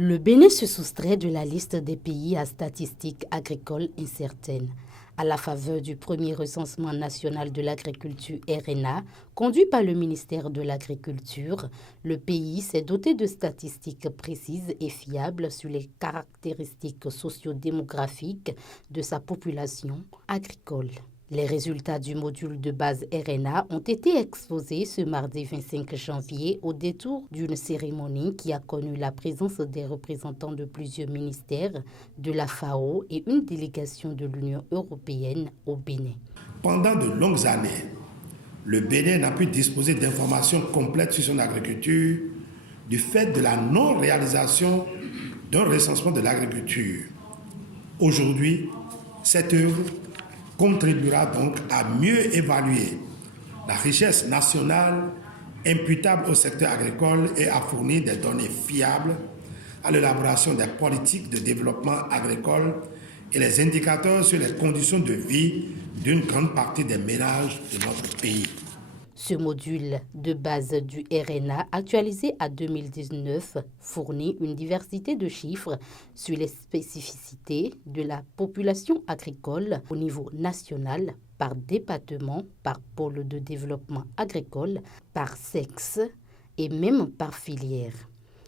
Le Bénin se soustrait de la liste des pays à statistiques agricoles incertaines. À la faveur du premier recensement national de l'agriculture RNA, conduit par le ministère de l'Agriculture, le pays s'est doté de statistiques précises et fiables sur les caractéristiques socio-démographiques de sa population agricole. Les résultats du module de base RNA ont été exposés ce mardi 25 janvier au détour d'une cérémonie qui a connu la présence des représentants de plusieurs ministères, de la FAO et une délégation de l'Union européenne au Bénin. Pendant de longues années, le Bénin n'a pu disposer d'informations complètes sur son agriculture du fait de la non-réalisation d'un recensement de l'agriculture. Aujourd'hui, cette œuvre contribuera donc à mieux évaluer la richesse nationale imputable au secteur agricole et à fournir des données fiables à l'élaboration des politiques de développement agricole et les indicateurs sur les conditions de vie d'une grande partie des ménages de notre pays. Ce module de base du RNA, actualisé à 2019, fournit une diversité de chiffres sur les spécificités de la population agricole au niveau national, par département, par pôle de développement agricole, par sexe et même par filière.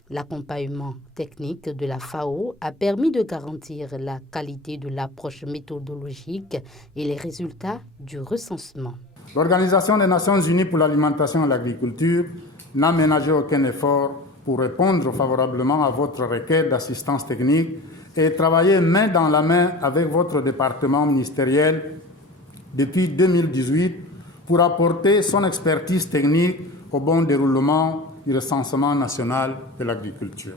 L'accompagnement technique de la FAO a permis de garantir la qualité de l'approche méthodologique et les résultats du recensement. L'Organisation des Nations Unies pour l'alimentation et l'agriculture n'a ménagé aucun effort pour répondre favorablement à votre requête d'assistance technique et travailler main dans la main avec votre département ministériel depuis 2018 pour apporter son expertise technique au bon déroulement du recensement national de l'agriculture.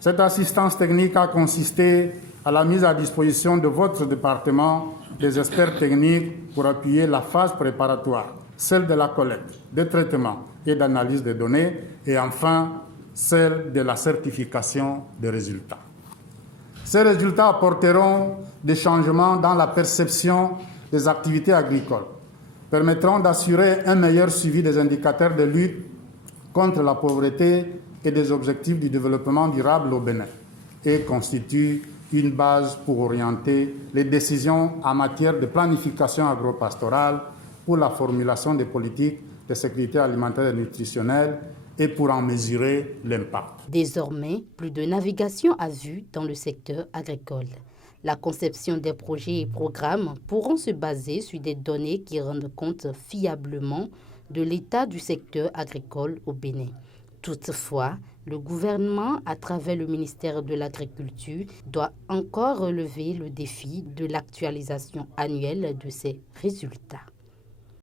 Cette assistance technique a consisté à la mise à disposition de votre département des experts techniques pour appuyer la phase préparatoire, celle de la collecte, de traitement et d'analyse des données, et enfin celle de la certification des résultats. Ces résultats apporteront des changements dans la perception des activités agricoles, permettront d'assurer un meilleur suivi des indicateurs de lutte contre la pauvreté et des objectifs du développement durable au Bénin et constituent une base pour orienter les décisions en matière de planification agro-pastorale pour la formulation des politiques de sécurité alimentaire et nutritionnelle et pour en mesurer l'impact. Désormais, plus de navigation à vue dans le secteur agricole. La conception des projets et programmes pourront se baser sur des données qui rendent compte fiablement de l'état du secteur agricole au Bénin. Toutefois, le gouvernement, à travers le ministère de l'Agriculture, doit encore relever le défi de l'actualisation annuelle de ces résultats.